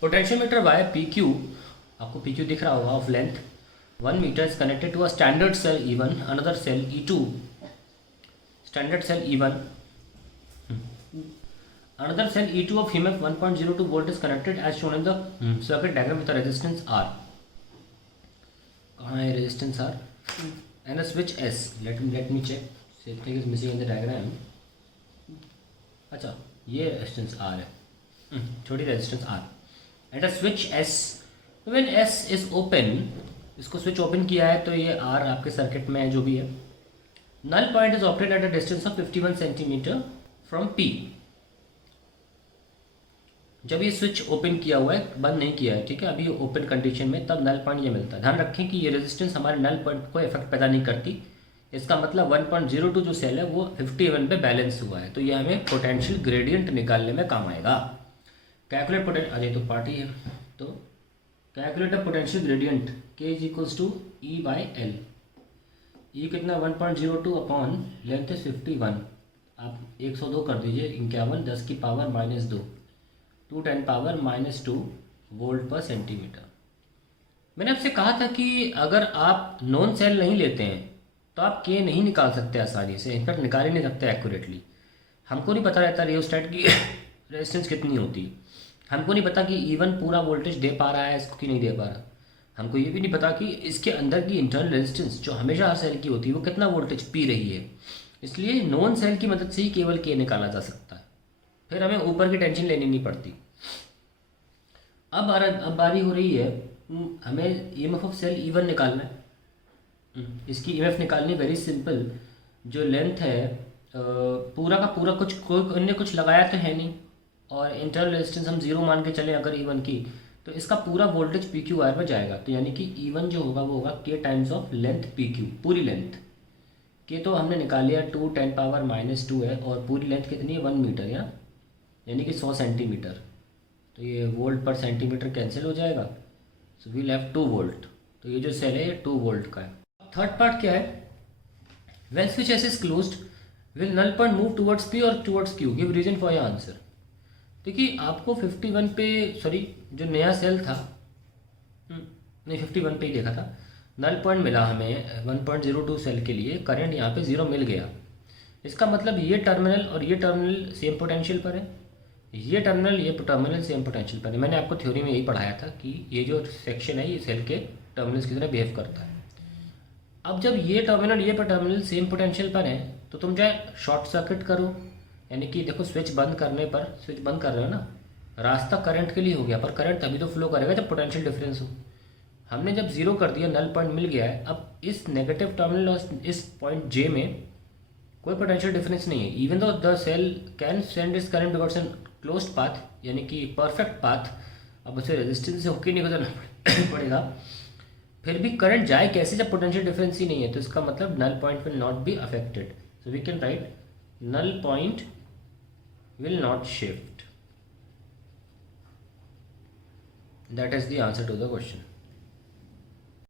Potentiometer wire P Q, आपको P Q दिख रहा होगा, of length 1 metre is connected to a standard cell E1, another cell E2, standard cell E1, another cell E2 of EMF 1.02 volt is connected as shown in the circuit diagram with a resistance R. कहाँ है resistance R? And a switch S. Let me check. Something is missing in the diagram. अच्छा, ये resistance R है, छोटी resistance R. And a switch S. When S is open, इसको switch open किया है तो ये R आपके सर्किट में है जो भी है. Null point is operated at a distance of 51 centimeter from P. जब ये स्विच ओपन किया हुआ है, बंद नहीं किया है, ठीक है, अभी ओपन कंडीशन में, तब नल पॉइंट ये मिलता है. ध्यान रखें कि ये रेजिस्टेंस हमारे नल पॉइंट को इफेक्ट पैदा नहीं करती. इसका मतलब 1.02 जो सेल है वो 51 पे बैलेंस हुआ है, तो ये हमें पोटेंशियल ग्रेडियंट निकालने में काम आएगा. कैलकुलेट पोटेंशियल, अरे तो पार्टी है, तो calculate the potential gradient K is equals to E/L. E कितना 1.02 अपॉन लेंथ है 51, आप 102 कर दीजिए, 51 10 की पावर -2 2 10 पावर -2 वोल्ट पर सेंटीमीटर. मैंने आपसे कहा था कि अगर आप नॉन सेल नहीं लेते हैं तो आप के नहीं निकाल सकते आसानी से, इनफैक्ट निकाल ही नहीं सकते एक्यूरेटली. हमको नहीं पता रहता रियोस्टेट की रेजिस्टेंस कितनी होती, हमको नहीं पता कि इवन पूरा वोल्टेज दे पा रहा है इसको कि नहीं दे पा रहा. हमको ये भी नहीं पता कि इसके अंदर की इंटरनल रेजिस्टेंस जो हमेशा हर सेल की होती है वो कितना वोल्टेज पी रही है. इसलिए नॉन सेल की मदद से ही केवल के निकाला जा सकता है, फिर हमें ऊपर की टेंशन लेनी नहीं पड़ती. अब बारी हो रही है हमें EMF ऑफ सेल E1 निकालना है. इसकी EMF निकालनी वेरी सिंपल. जो लेंथ है पूरा का पूरा कुछ लगाया तो है नहीं, और इंटरनल रेजिस्टेंस हम 0 मान के चलें अगर E1 की, तो इसका पूरा वोल्टेज PQ वायर में जाएगा. तो यानी कि E1 जो होगा वो होगा K times of length PQ, पूरी लेंथ. K तो हमने निकाल लिया 2 10 पावर -2 है, और पूरी लेंथ कितनी है 1 मीटर, यानी कि 100 सेंटीमीटर. तो ये वोल्ट पर सेंटीमीटर कैंसिल हो जाएगा, सो वील हैव 2 वोल्ट. तो ये जो सेल है ये 2 वोल्ट का है. थर्ड पार्ट क्या है, when switch S is closed will null point move towards P और towards Q, give reason for your answer. देखिए आपको 51 पे, सॉरी जो नया सेल था, नहीं 51 पे ही देखा था, नल पॉइंट मिला हमें 1.02 सेल के लिए, करंट यहाँ पे 0 मिल गया. इसका मतलब ये टर्मिनल और ये टर्मिनल सेम पोटेंशियल पर है, ये टर्मिनल सेम पोटेंशियल पर है. मैंने आपको थ्योरी में यही पढ़ाया था कि ये जो सेक्शन है ये सेल के टर्मिनल्स की तरह बिहेव करता है. अब जब ये टर्मिनल सेम पोटेंशियल पर है तो तुम चाहे शॉर्ट सर्किट करो, यानी कि देखो स्विच बंद करने पर, स्विच बंद कर रहे हो ना, रास्ता करंट के लिए हो गया, पर करंट तभी तो फ्लो करेगा जब पोटेंशियल डिफरेंस हो. हमने जब 0 कर दिया, नल पॉइंट मिल गया है, अब इस नेगेटिव टर्मिनल और इस पॉइंट J में कोई पोटेंशियल डिफरेंस नहीं है. Even though the cell can send इस current towards an closed path, यानी कि परफेक्ट पाथ, अब उसे रेजिस्टेंस से होकर नहीं गुजरना पड़ेगा, फिर भी करंट जाए कैसे जब पोटेंशियल डिफरेंस ही नहीं है. तो इसका मतलब null point will not be affected. So we can write null point will not shift. That is the answer to the question.